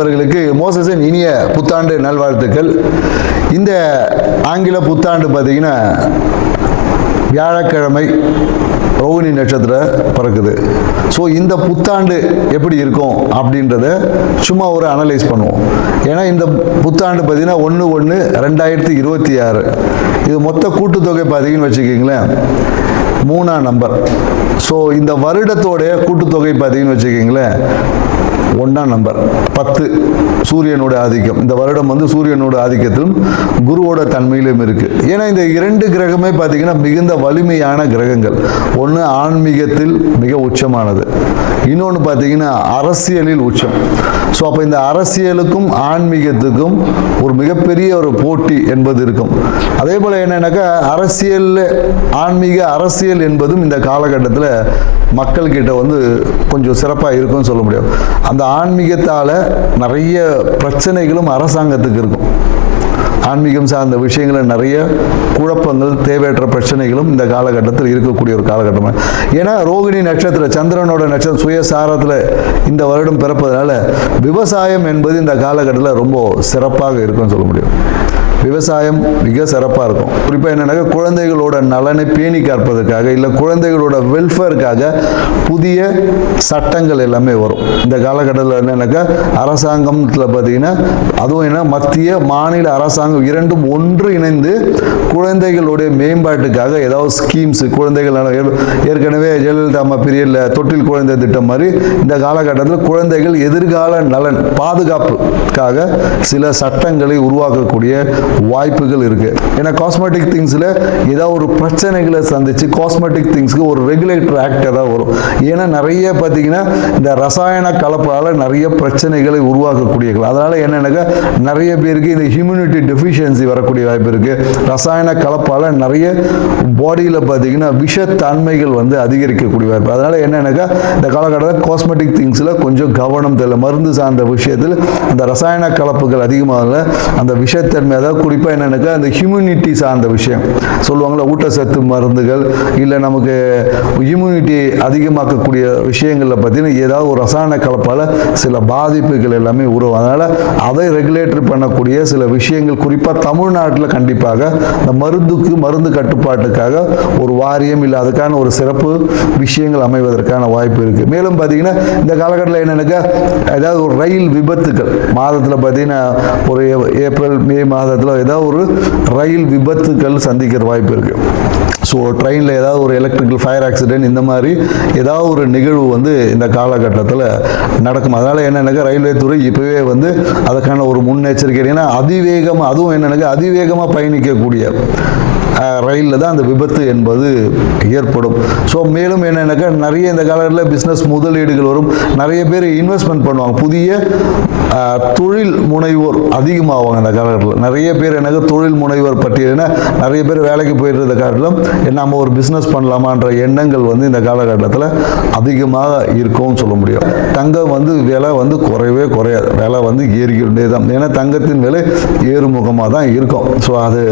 நண்பர்களுக்கு மோசஸின் இனிய புத்தாண்டு நல்வாழ்த்துக்கள். இந்த ஆங்கில புத்தாண்டு பார்த்தீங்கன்னா வியாழக்கிழமை ரோகிணி நட்சத்திரம் பிறக்குது. ஸோ இந்த புத்தாண்டு எப்படி இருக்கும் அப்படின்றத சும்மா ஒரு அனலைஸ் பண்ணுவோம். ஏன்னா இந்த புத்தாண்டு பார்த்தீங்கன்னா 1/1/2026 இது மொத்த கூட்டுத்தொகை பார்த்தீங்கன்னு வச்சுக்கிங்களேன் 3ஆம் நம்பர். ஸோ இந்த வருடத்தோடைய கூட்டுத்தொகை பார்த்தீங்கன்னு வச்சுக்கிங்களேன் 1ஆம் நம்பர் 10 சூரியனோட ஆதிக்கம். இந்த வருடம் வந்து சூரியனோட ஆதிக்கத்திலும் குருவோட தன்மையிலும் இருக்கு. ஏன்னா இந்த 2 கிரகமே பார்த்தீங்கன்னா மிகுந்த வலிமையான கிரகங்கள். ஒன்று ஆன்மீகத்தில் மிக உச்சமானது, இன்னொன்று பார்த்தீங்கன்னா அரசியலில் உச்சம். ஸோ அப்போ இந்த அரசியலுக்கும் ஆன்மீகத்துக்கும் ஒரு மிகப்பெரிய ஒரு போட்டி என்பது இருக்கும். அதே போல் என்னன்னாக்கா ஆன்மீக அரசியல் என்பதும் இந்த காலகட்டத்தில் மக்கள்கிட்ட வந்து கொஞ்சம் சிறப்பாக இருக்கும்னு சொல்ல முடியும். அந்த ஆன்மீகத்தால் நிறைய பிரச்சனைகளும் அரசாங்கத்துக்கு இருக்கும். ஆன்மீகம் சார்ந்த விஷயங்களில் நிறைய குழப்பங்கள், தேவையற்ற பிரச்சனைகளும் இந்த காலகட்டத்தில் இருக்கக்கூடிய ஒரு காலகட்டம். ஏன்னா ரோகிணி நட்சத்திரம் சந்திரனோட நட்சத்திரம் சுயசாரத்தில் இந்த வருடம் பிறப்பதனால விவசாயம் என்பது இந்த காலகட்டத்தில் ரொம்ப சிறப்பாக இருக்கும்னு சொல்ல முடியும். விவசாயம் மிக சிறப்பாக இருக்கும். குறிப்பாக என்னன்னாக்கா குழந்தைகளோட நலனை பேணி காப்பதற்காக இல்லை குழந்தைகளோட வெல்ஃபேருக்காக புதிய சட்டங்கள் எல்லாமே வரும். இந்த காலகட்டத்தில் என்னன்னாக்கா அரசாங்கத்தில் பார்த்தீங்கன்னா அதுவும் என்ன மத்திய மாநில அரசாங்கம் இரண்டும் ஒன்று இணைந்து குழந்தைகளுடைய மேம்பாட்டுக்காக ஏதாவது ஸ்கீம்ஸ் குழந்தைகள் ஏற்கனவே ஜெயலலிதா அம்மா பீரியடில் தொட்டில் குழந்தை திட்டம் மாதிரி இந்த காலகட்டத்தில் குழந்தைகள் எதிர்கால நலன் பாதுகாப்புக்காக சில சட்டங்களை உருவாக்கக்கூடிய வாய்ப்புகள் இருக்கு. ஏன்னா காஸ்மெட்டிக் திங்ஸ்ல ஏதாவது ஒரு பிரச்சனைகளை சந்திச்சு காஸ்மெட்டிக் திங்ஸ்க்கு ஒரு ரெகுலேட்டர் ஆக்ட் ஏதாவது வரும். ஏன்னா நிறைய பார்த்தீங்கன்னா இந்த ரசாயன கலப்பால நிறைய பிரச்சனைகளை உருவாக்கக்கூடிய, அதனால என்னன்னாக்கா நிறைய பேருக்கு இந்த ஹியூமினிட்டி டெஃபிஷியன்சி வரக்கூடிய வாய்ப்பு இருக்கு. ரசாயன கலப்பால நிறைய பாடியில் பார்த்தீங்கன்னா விஷத்தன்மைகள் வந்து அதிகரிக்கக்கூடிய வாய்ப்பு. அதனால என்னன்னாக்கா இந்த காலகட்டத்தில் காஸ்மெட்டிக் திங்ஸ்ல கொஞ்சம் கவனம் தேவை. மருந்து சார்ந்த விஷயத்தில் அந்த ரசாயன கலப்புகள் அதிகமாக அந்த விஷத்தன்மை, அதாவது குறிப்பாக என்னன்னாக்கா அந்த ஹியூமினிட்டி சார்ந்த விஷயம் சொல்லுவாங்களா, ஊட்டச்சத்து மருந்துகள் இல்லை நமக்கு இம்யூனிட்டி அதிகமாக்கக்கூடிய விஷயங்களில் பார்த்தீங்கன்னா ஏதாவது ஒரு ரசாயன கலப்பால் சில பாதிப்புகள் எல்லாமே உருவாகும். அதனால் அதை ரெகுலேட்டர் பண்ணக்கூடிய சில விஷயங்கள் குறிப்பாக தமிழ்நாட்டில் கண்டிப்பாக இந்த மருந்து கட்டுப்பாட்டுக்காக ஒரு வாரியம் இல்லை அதுக்கான ஒரு சிறப்பு விஷயங்கள் அமைவதற்கான வாய்ப்பு இருக்குது. மேலும் பார்த்தீங்கன்னா இந்த காலகட்டத்தில் என்னன்னாக்கா ஏதாவது ஒரு ரயில் விபத்துக்கள் மாதத்தில் பார்த்தீங்கன்னா ஒரு ஏப்ரல் மே மாதத்தில் ஏதாவது ஒரு ரயில் விபத்துக்கள் சந்திக்கிற வாய்ப்பு இருக்கு. ஸோ ட்ரெயினில் ஏதாவது ஒரு எலக்ட்ரிக்கல் ஃபயர் ஆக்சிடென்ட் இந்த மாதிரி ஏதாவது ஒரு நிகழ்வு வந்து இந்த காலகட்டத்தில் நடக்கும். அதனால் என்னென்னாக்கா ரயில்வே துறை இப்போவே வந்து அதுக்கான ஒரு முன்னெச்சரிக்கை. ஏன்னா அதிவேகமாக அதுவும் என்னென்னாக்கா அதிவேகமாக பயணிக்கக்கூடிய ரயிலில் தான் அந்த விபத்து என்பது ஏற்படும். ஸோ மேலும் என்னென்னாக்கா நிறைய இந்த காலத்தில் பிஸ்னஸ் முதலீடுகள் வரும். நிறைய பேர் இன்வெஸ்ட்மெண்ட் பண்ணுவாங்க. புதிய தொழில் முனைவோர் அதிகமாகுவாங்க இந்த காலகட்டத்தில். நிறைய பேர் எனக்கு தொழில் முனைவோர் பட்டியல்னா நிறைய பேர் வேலைக்கு போயிட்டு இருந்த காலத்திலும் நம்ம ஒரு பிஸ்னஸ் பண்ணலாமான்ற எண்ணங்கள் வந்து இந்த காலகட்டத்தில் அதிகமாக இருக்கும்னு சொல்ல முடியும். தங்கம் வந்து விலை வந்து குறையவே குறையாது, விலை வந்து ஏறிக்கிட்டே தான். ஏன்னா தங்கத்தின் விலை ஏறுமுகமாக தான் இருக்கும். ஸோ அது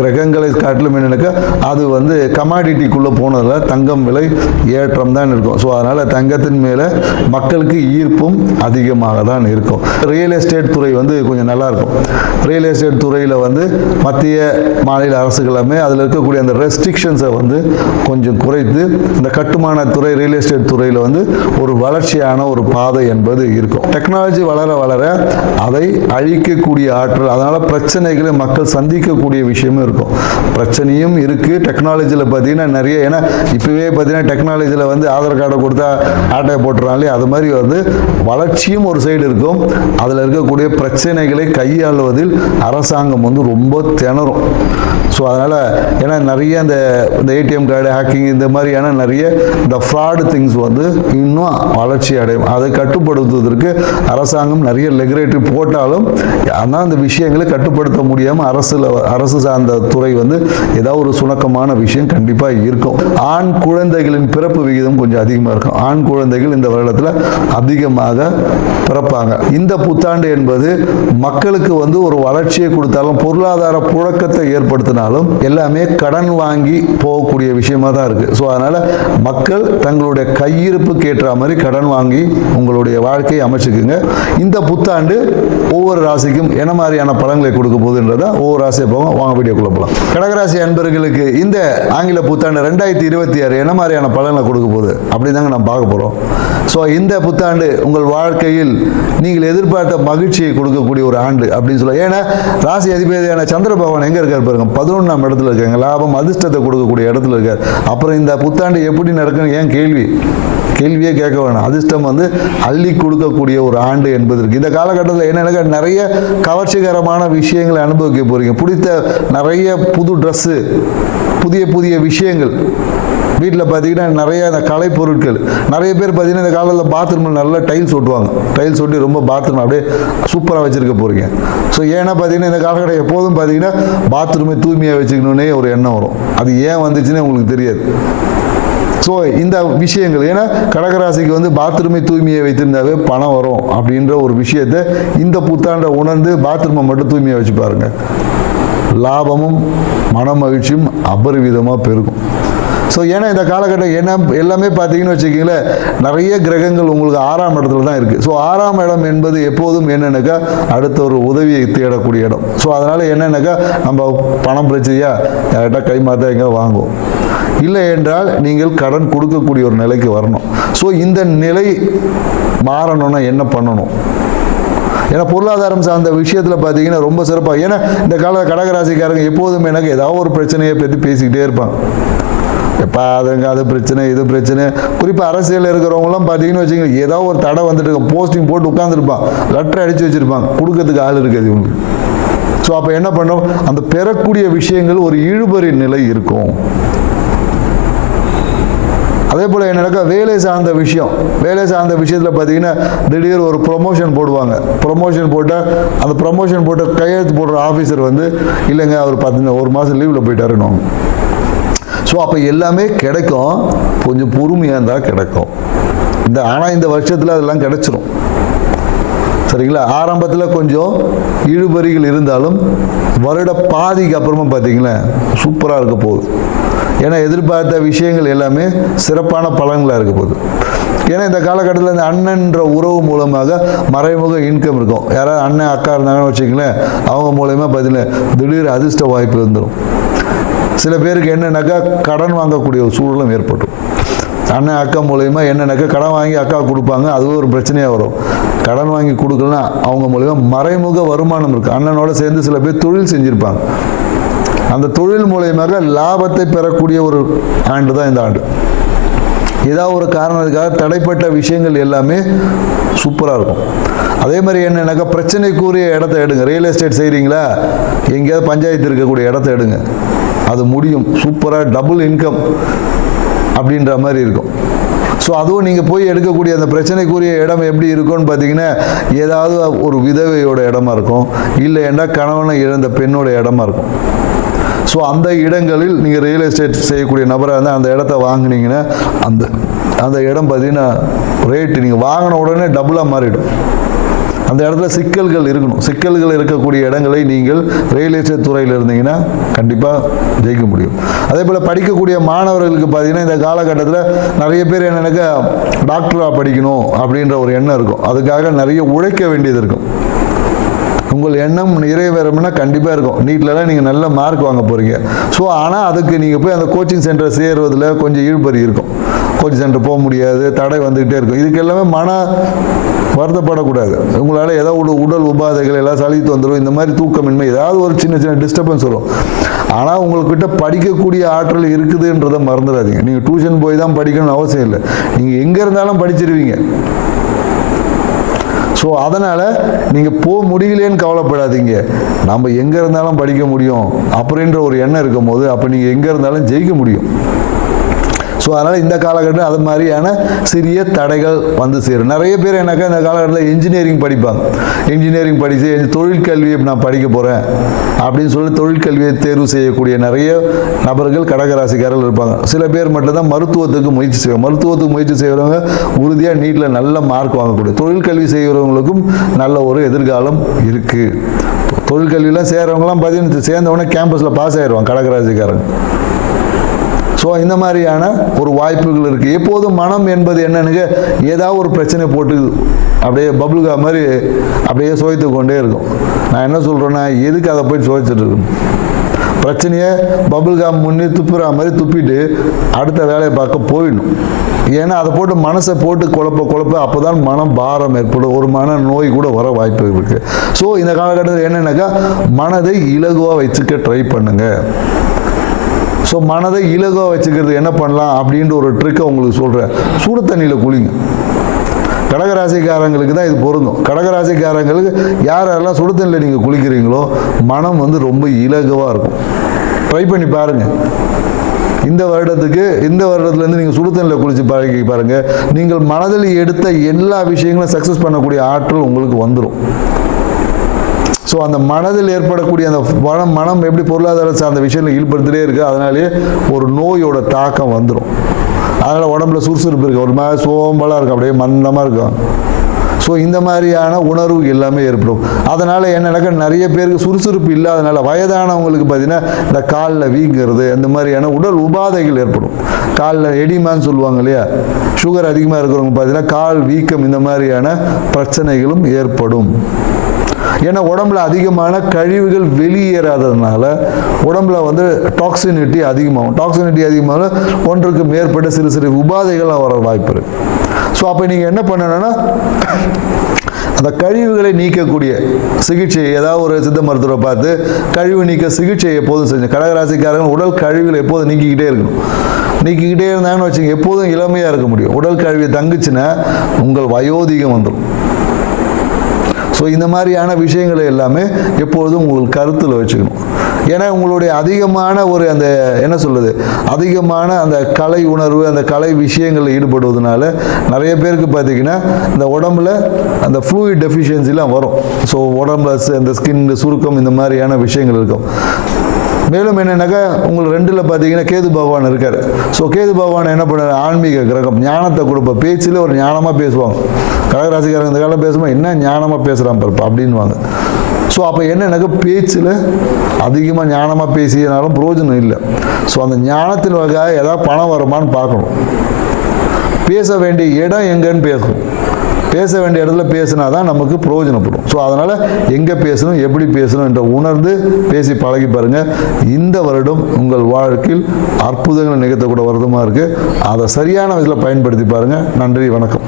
கிரகங்களை காட்டிலும் என்னன்னாக்கா அது வந்து கமாடிட்டிக்குள்ளே போனதில் தங்கம் விலை ஏற்றம் தான் இருக்கும். ஸோ அதனால் தங்கத்தின் மேலே மக்களுக்கு ஈர்ப்பும் அதிகமாக தான் இருக்கும். ரியல் எஸ்டேட் துறை வந்து கொஞ்சம் நல்லா இருக்கும். ரியல் எஸ்டேட் துறையில் வந்து மத்திய மாநில அரசுகளுமே அதில் இருக்கக்கூடிய அந்த ரெஸ்ட்ரிக்ஷன்ஸை வந்து கொஞ்சம் குறைத்து இந்த கட்டுமான துறை ரியல் எஸ்டேட் துறையில் வந்து ஒரு வளர்ச்சியான ஒரு பாதை என்பது இருக்கும். டெக்னாலஜி வளர வளர அதை அழிக்கக்கூடிய ஆற்றல், அதனால் பிரச்சனைகளை மக்கள் சந்திக்கக்கூடிய விஷயமும் இருக்கும். பிரச்சனையும் இருக்குது டெக்னாலஜியில் பார்த்தீங்கன்னா நிறைய. ஏன்னா இப்போவே பார்த்தீங்கன்னா டெக்னாலஜியில் வந்து ஆதார் கார்டை கொடுத்தா ஆட்டையை போட்டுறாங்களே, அது மாதிரி வந்து வளர்ச்சியும் ஒரு சைடு இருக்கும். அதில் இருக்கக்கூடிய பிரச்சனைகளை கையாளுவதில் அரசாங்கம் வந்து ரொம்ப திணறும். ஸோ அதனால் ஏன்னா நிறைய இந்த ஏடிஎம் கார்டு ஹேக்கிங் இந்த மாதிரியான நிறைய இந்த ஃப்ராடு திங்ஸ் வந்து இன்னும் வளர்ச்சி அடையும். அதை கட்டுப்படுத்துவதற்கு அரசாங்கம் நிறைய ரெகுலேட்டரி போட்டாலும் ஆனால் அந்த விஷயங்களை கட்டுப்படுத்த முடியாமல் அரசு சார்ந்த துறை வந்து ஏதாவது ஒரு சுணக்கமான விஷயம் கண்டிப்பாக இருக்கும். ஆண் குழந்தைகளின் பிறப்பு விகிதம் கொஞ்சம் அதிகமாக இருக்கும். ஆண் குழந்தைகள் இந்த வருடத்தில் அதிகமாக பிறப்பாங்க. இந்த புத்தாண்டு என்பது மக்களுக்கு ஒரு வளர்ச்சியை கொடுத்தாலும் பொருளாதார புழக்கத்தை ஏற்படுத்தினாலும் எல்லாமே கடன் வாங்கி போகக்கூடிய விஷயமா தான் இருக்கு. ஸோ அதனால மக்கள் தங்களுடைய கையிருப்புக்கு ஏற்ற மாதிரி கடன் வாங்கி உங்களுடைய வாழ்க்கையை அமைச்சுக்குங்க. இந்த புத்தாண்டு ஒவ்வொரு ராசிக்கும் என்ன மாதிரியான பலன்களை கொடுக்க போகுதுன்றத ஒவ்வொரு ராசியை போவோம். வாங்க வீடியோக்குள்ள போகலாம். கடகராசி அன்பர்களுக்கு இந்த ஆங்கில புத்தாண்டு 2026 என்ன மாதிரியான பலன்களை கொடுக்க போகுது அப்படி தாங்க நம்ம பார்க்க போகிறோம். ஸோ இந்த புத்தாண்டு உங்கள் வாழ்க்கையில் நீங்கள் எதிர்பார்த்த மகிழ்ச்சியை கொடுக்கக்கூடிய ஒரு ஆண்டு அப்படின்னு சொல்ல. ஏன்னா ராசி அதிபதியான சந்திர பகவான் எங்கே இருக்கார் பாருங்க, 11ஆம் இடத்துல இருக்காங்க. லாபம் அதிர்ஷ்டத்தை கொடுக்கக்கூடிய இடத்துல இருக்கார். அப்புறம் இந்த புத்தாண்டு எப்படி நடக்குன்னு ஏன் கேள்வியே கேட்க வேணாம். அதிர்ஷ்டம் அள்ளி கொடுக்கக்கூடிய ஒரு ஆண்டு என்பது இருக்கு. இந்த காலகட்டத்தில் என்ன நிறைய கவர்ச்சிகரமான விஷயங்களை அனுபவிக்க போறீங்க. பிடித்த நிறைய புது ட்ரெஸ்ஸு, புதிய விஷயங்கள். வீட்டில் பார்த்தீங்கன்னா நிறைய இந்த கலை பொருட்கள். நிறைய பேர் பார்த்தீங்கன்னா இந்த காலத்தில் பாத்ரூமில் நல்லா டைல்ஸ் ஒட்டுவாங்க. டைல்ஸ் ஒட்டி ரொம்ப பாத்ரூம் அப்படியே சூப்பராக வச்சுருக்க போகிறீங்க. ஸோ ஏன்னா பார்த்தீங்கன்னா இந்த காலகட்டம் எப்போதும் பார்த்தீங்கன்னா பாத்ரூமை தூய்மையாக வச்சுக்கணுன்னே ஒரு எண்ணம் வரும். அது ஏன் வந்துச்சுன்னு உங்களுக்கு தெரியாது. ஸோ இந்த விஷயங்கள் ஏன்னா கடகராசிக்கு பாத்ரூமை தூய்மையை வைத்திருந்தாவே பணம் வரும் அப்படின்ற ஒரு விஷயத்தை இந்த புத்தாண்டை உணர்ந்து பாத்ரூமை மட்டும் தூய்மையாக வச்சு பாருங்க. லாபமும் மன மகிழ்ச்சியும் அபரிவிதமாக பெருகும். ஸோ ஏன்னா இந்த காலகட்டம் எல்லாமே பார்த்தீங்கன்னு வச்சுக்கிங்களேன், நிறைய கிரகங்கள் உங்களுக்கு 6ஆம் இடத்துல தான் இருக்குது. ஸோ 6ஆம் இடம் என்பது எப்போதும் என்னென்னாக்கா அடுத்த ஒரு உதவியை தேடக்கூடிய இடம். ஸோ அதனால் என்னென்னாக்கா நம்ம பணம் பிரச்சனையா யார்கிட்ட கை மாற்ற எங்கே வாங்குவோம், இல்லை என்றால் நீங்கள் கடன் கொடுக்கக்கூடிய ஒரு நிலைக்கு வரணும். ஸோ இந்த நிலை மாறணும்னா என்ன பண்ணணும்? ஏன்னா பொருளாதாரம் சார்ந்த விஷயத்தில் பார்த்தீங்கன்னா ரொம்ப சிறப்பாக. ஏன்னா இந்த கடகராசிக்காரங்க எப்போதும் எனக்கு ஏதாவது ஒரு பிரச்சனையை பற்றி பேசிக்கிட்டே இருப்பாங்க. எப்போ அது பிரச்சனை இது பிரச்சனை. குறிப்பாக அரசியலில் இருக்கிறவங்களாம் பார்த்தீங்கன்னு வச்சுக்கோங்க, ஏதாவது ஒரு தடை வந்துட்டு போஸ்டிங் போட்டு உட்காந்துருப்பான், லெட்டர் அடித்து வச்சுருப்பாங்க, கொடுக்கறதுக்கு ஆள் இருக்காது இவங்களுக்கு. ஸோ அப்போ என்ன பண்ணோம், அந்த பெறக்கூடிய விஷயங்கள் ஒரு இழுபறி நிலை இருக்கும். அதே போல் என்னக்கா வேலை சார்ந்த விஷயத்தில் பார்த்தீங்கன்னா திடீர் ஒரு ப்ரொமோஷன் போடுவாங்க. ப்ரொமோஷன் போட்டால் அந்த ப்ரொமோஷன் போட்ட கையெழுத்து போடுற ஆஃபீஸர் இல்லைங்க அவர் பார்த்தீங்கன்னா 1 மாதம் லீவில் போயிட்டாருன்னு. ஸோ அப்போ எல்லாமே கிடைக்கும், கொஞ்சம் பொறுமையாக இருந்தால் கிடைக்கும். ஆனால் இந்த வருஷத்தில் அதெல்லாம் கிடைச்சிரும். சரிங்களா? ஆரம்பத்தில் கொஞ்சம் இழுபறிகள் இருந்தாலும் வருட பாதிக்கு அப்புறமா பார்த்தீங்களா சூப்பராக இருக்க போகுது. ஏன்னா எதிர்பார்த்த விஷயங்கள் எல்லாமே சிறப்பான பலன்களாக இருக்க போகுது. ஏன்னா இந்த காலகட்டத்தில் இந்த அண்ணன்ற உறவு மூலமாக மறைமுக இன்கம் இருக்கும். யாராவது அண்ணன் அக்கா இருந்தாங்கன்னு வச்சுங்களேன், அவங்க மூலயமா பார்த்தீங்கன்னா திடீர் அதிர்ஷ்ட வாய்ப்பு வந்துடும். சில பேருக்கு என்னன்னாக்கா கடன் வாங்கக்கூடிய ஒரு சூழலும் ஏற்படும். அண்ணன் அக்கா மூலயமா என்னன்னாக்கா கடன் வாங்கி அக்கா கொடுப்பாங்க, அதுவும் ஒரு பிரச்சனையாக வரும். கடன் வாங்கி கொடுக்கலன்னா அவங்க மூலயமா மறைமுக வருமானம் இருக்குது. அண்ணனோட சேர்ந்து சில பேர் தொழில் செஞ்சுருப்பாங்க. அந்த தொழில் மூலயமாக லாபத்தை பெறக்கூடிய ஒரு ஆண்டு தான் இந்த ஆண்டு. ஏதாவது ஒரு காரணத்துக்காக தடைப்பட்ட விஷயங்கள் எல்லாமே சூப்பராக இருக்கும். அதே மாதிரி என்னன்னாக்கா பிரச்சனைக்குரிய இடத்த எடுங்க. ரியல் எஸ்டேட் செய்கிறீங்களா, எங்கேயாவது பஞ்சாயத்து இருக்கக்கூடிய இடத்த எடுங்க, அது முடியும். சூப்பராக டபுள் இன்கம் அப்படின்ற மாதிரி இருக்கும். ஸோ அதுவும் நீங்கள் போய் எடுக்கக்கூடிய அந்த பிரச்சனைக்குரிய இடம் எப்படி இருக்கும்னு பார்த்தீங்கன்னா, ஏதாவது ஒரு விதவையோட இடமா இருக்கும், இல்லை என்றால் கணவனை இழந்த பெண்ணோட இடமா இருக்கும். ஸோ அந்த இடங்களில் நீங்கள் ரியல் எஸ்டேட் செய்யக்கூடிய நபராக இருந்தால் அந்த இடத்த வாங்கினீங்கன்னா அந்த இடம் பார்த்தீங்கன்னா ரேட்டு நீங்கள் வாங்கின உடனே டபுளாக மாறிடும். அந்த இடத்துல சிக்கல்கள் இருக்கணும். சிக்கல்கள் இருக்கக்கூடிய இடங்களை நீங்கள் ரியல் எஸ்டேட் துறையில் இருந்தீங்கன்னா கண்டிப்பாக ஜெயிக்க முடியும். அதே போல் படிக்கக்கூடிய மாணவர்களுக்கு பார்த்தீங்கன்னா இந்த காலகட்டத்தில் நிறைய பேர் என்னென்னாக்கா டாக்டராக படிக்கணும் அப்படின்ற ஒரு எண்ணம் இருக்கும். அதுக்காக நிறைய உழைக்க வேண்டியது இருக்கும். உங்கள் எண்ணம் நிறைவேறும்னா கண்டிப்பாக இருக்கும். நீட்லலாம் நீங்கள் நல்ல மார்க் வாங்க போகிறீங்க. ஸோ ஆனால் அதுக்கு நீங்கள் போய் அந்த கோச்சிங் சென்டர் சேருவதில் கொஞ்சம் இழுபறி இருக்கும். கோச்சிங் சென்டர் போக முடியாது, தடை வந்துக்கிட்டே இருக்கும். இதுக்கு எல்லாமே வருத்தப்படக்கூடாது. உங்களால் ஏதாவது உடல் உபாதைகள் எல்லாம் சளி தொந்தரவு, இந்த மாதிரி தூக்கமின்மை, ஏதாவது ஒரு சின்ன டிஸ்டர்பன்ஸ் வரும். ஆனால் உங்கள்கிட்ட படிக்கக்கூடிய ஆற்றல் இருக்குதுன்றதை மறந்துடாதீங்க. நீங்கள் டியூஷன் போய் தான் படிக்கணும்னு அவசியம் இல்லை. நீங்கள் எங்கே இருந்தாலும் படிச்சிருவீங்க. ஸோ அதனால் நீங்கள் போக முடியலேன்னு கவலைப்படாதீங்க. நம்ம எங்கே இருந்தாலும் படிக்க முடியும் அப்படின்ற ஒரு எண்ணம் இருக்கும் போது அப்போ நீங்கள் எங்கே இருந்தாலும் ஜெயிக்க முடியும். ஸோ ஸோ அதனால் இந்த காலகட்டம் அது மாதிரியான சிறிய தடைகள் வந்து சேரும். நிறைய பேர் எனக்கு இந்த காலகட்டத்தில் இன்ஜினியரிங் படிப்பாங்க. இன்ஜினியரிங் படித்து தொழிற்கல்வியை நான் படிக்க போகிறேன் அப்படின்னு சொல்லி தொழிற்கல்வியை தேர்வு செய்யக்கூடிய நிறைய நபர்கள் கடகராசிக்காரர்கள் இருப்பாங்க. சில பேர் மட்டும்தான் மருத்துவத்துக்கு முயற்சி செய்வாங்க. மருத்துவத்துக்கு முயற்சி செய்கிறவங்க உறுதியாக நீட்டில் நல்ல மார்க் வாங்கக்கூடிய, தொழிற்கல்வி செய்கிறவங்களுக்கும் நல்ல ஒரு எதிர்காலம் இருக்குது. தொழிற்கல்வியெலாம் சேர்றவங்களாம் பார்த்தீங்கன்னா சேர்ந்தவொடனே கேம்பஸில் பாஸ் ஆயிடுவாங்க கடகராசிக்காரங்க. ஸோ இந்த மாதிரியான ஒரு வாய்ப்புகள் இருக்குது. எப்போதும் மனம் என்பது என்னன்னு ஏதாவது ஒரு பிரச்சனை போட்டு அப்படியே பபுள்கா மாதிரி அப்படியே சுவைத்து கொண்டே இருக்கும். நான் என்ன சொல்கிறேன்னா, எதுக்கு அதை போய் சுவைச்சிட்டு இருக்கணும்? பிரச்சனையை பபுள்காம் முன்னே துப்புற மாதிரி துப்பிட்டு அடுத்த வேலையை பார்க்க போயிடணும். ஏன்னா அதை போட்டு மனசை போட்டு குழப்ப அப்போ தான் மனம் பாரம் ஏற்படும், ஒரு மன நோய் கூட வர வாய்ப்பு இருக்குது. ஸோ இந்த காலகட்டத்தில் என்னென்னாக்கா, மனதை இலகுவாக வச்சுக்க ட்ரை பண்ணுங்க. ஸோ மனதை இலகுவாக வச்சுக்கிறது என்ன பண்ணலாம் அப்படின்ற ஒரு ட்ரிக்கை உங்களுக்கு சொல்கிறேன். சுடு தண்ணியில் குளிங்க. கடகராசிக்காரங்களுக்கு தான் இது பொருந்தும். கடகராசிக்காரங்களுக்கு யாரெல்லாம் சுடு தண்ணியில் நீங்கள் குளிக்கிறீங்களோ மனம் வந்து ரொம்ப இலகுவாக இருக்கும். ட்ரை பண்ணி பாருங்கள். இந்த வருடத்துலேருந்து நீங்கள் சுடு தண்ணியில் குளித்து பழகி பாருங்கள். நீங்கள் மனதில் எடுத்த எல்லா விஷயங்களும் சக்ஸஸ் பண்ணக்கூடிய ஆற்றல் உங்களுக்கு வந்துடும். ஸோ அந்த மனதில் ஏற்படக்கூடிய அந்த மனம் எப்படி பொருளாதார சார்ந்த விஷயத்தில் ஈடுபடுத்திட்டே இருக்குது, அதனாலேயே ஒரு நோயோட தாக்கம் வந்துடும். அதனால் உடம்புல சுறுசுறுப்பு இருக்குது, ஒரு மாதிரி சோம்பலாக இருக்கும், அப்படியே மந்தமாக இருக்கும். ஸோ இந்த மாதிரியான உணர்வு எல்லாமே ஏற்படும். அதனால் என்னன்னாக்கா, நிறைய பேருக்கு சுறுசுறுப்பு இல்லாதனால வயதானவங்களுக்கு பார்த்தீங்கன்னா இந்த காலில் வீங்கிறது, இந்த மாதிரியான உடல் உபாதைகள் ஏற்படும். காலில் எடிமான்னு சொல்லுவாங்க இல்லையா, சுகர் அதிகமாக இருக்கிறவங்க பார்த்தீங்கன்னா கால் வீக்கம், இந்த மாதிரியான பிரச்சனைகளும் ஏற்படும். ஏன்னா உடம்புல அதிகமான கழிவுகள் வெளியேறாததுனால உடம்புல வந்து டாக்ஸினிட்டி அதிகமாகும். டாக்ஸினிட்டி அதிகமாக ஒன்றுக்கு மேற்பட்ட சிறு சிறு உபாதைகள்லாம் வர வாய்ப்பு இருக்கு. ஸோ அப்போ நீங்கள் என்ன பண்ணணும்னா, அந்த கழிவுகளை நீக்கக்கூடிய சிகிச்சை, ஏதாவது ஒரு சித்த மருத்துவரை பார்த்து கழிவு நீக்க சிகிச்சை எப்போதும் செஞ்சு, கடகராசிக்காரங்க உடல் கழிவுகளை எப்போதும் நீக்கிக்கிட்டே இருக்கணும். நீக்கிக்கிட்டே இருந்தாங்கன்னு வச்சுங்க, எப்போதும் இளமையாக இருக்க முடியும். உடல் கழிவு தங்குச்சுன்னா உங்கள் வயோதிகம் வந்துடும். ஸோ இந்த மாதிரியான விஷயங்களை எல்லாமே எப்பொழுதும் உங்களுக்கு கருத்தில் வச்சுக்கணும். ஏன்னா உங்களுடைய அதிகமான ஒரு அந்த என்ன சொல்கிறது, அதிகமான அந்த கலை உணர்வு, அந்த கலை விஷயங்களில் ஈடுபடுவதனால நிறைய பேருக்கு பார்த்திங்கன்னா இந்த உடம்புல அந்த ஃப்ளூயிட் டெஃபிஷியன்சிலாம் வரும். ஸோ உடம்புல அந்த ஸ்கின் சுருக்கம், இந்த மாதிரியான விஷயங்கள் இருக்கும். மேலும் என்னென்னாக்கா, உங்களுக்கு 2ல் பார்த்தீங்கன்னா கேது பகவான் இருக்கார். ஸோ கேது பகவான் என்ன பண்ணுறாரு, ஆன்மீக கிரகம், ஞானத்தை கொடுப்ப, பேச்சில் ஒரு ஞானமாக பேசுவாங்க. கடகராசிக்காரங்க இந்த காலம் பேசும்போது என்ன ஞானமாக பேசுகிறான் பாருப்பா அப்படின்வாங்க. ஸோ அப்போ என்னென்னாக்கா, பேச்சில் அதிகமாக ஞானமாக பேசியனாலும் பிரயோஜனம் இல்லை. ஸோ அந்த ஞானத்தின் வகையாக ஏதாவது பணம் வருமானு பார்க்கணும். பேச வேண்டிய இடம் எங்கன்னு பேசணும். பேச வேண்டிய இடத்துல பேசினா தான் நமக்கு பிரயோஜனப்படும். ஸோ அதனால் எங்கே பேசணும், எப்படி பேசணும் என்ற உணர்ந்து பேசி பழகி பாருங்கள். இந்த வருடம் உங்கள் வாழ்க்கையில் அற்புதங்களை நிகழ்த்தக்கூட வருடமாக இருக்குது. அதை சரியான விதத்தில் பயன்படுத்தி பாருங்கள். நன்றி, வணக்கம்.